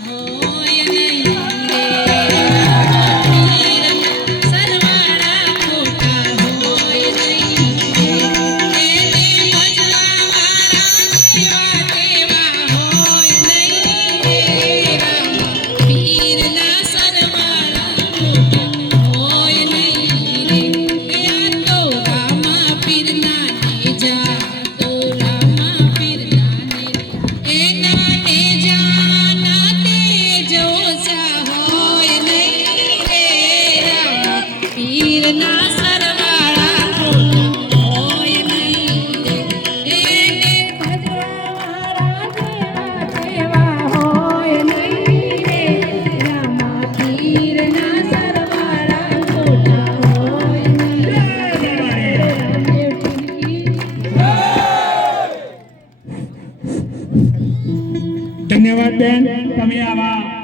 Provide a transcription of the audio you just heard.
home. ધન્યવાદ બેન તમે આવા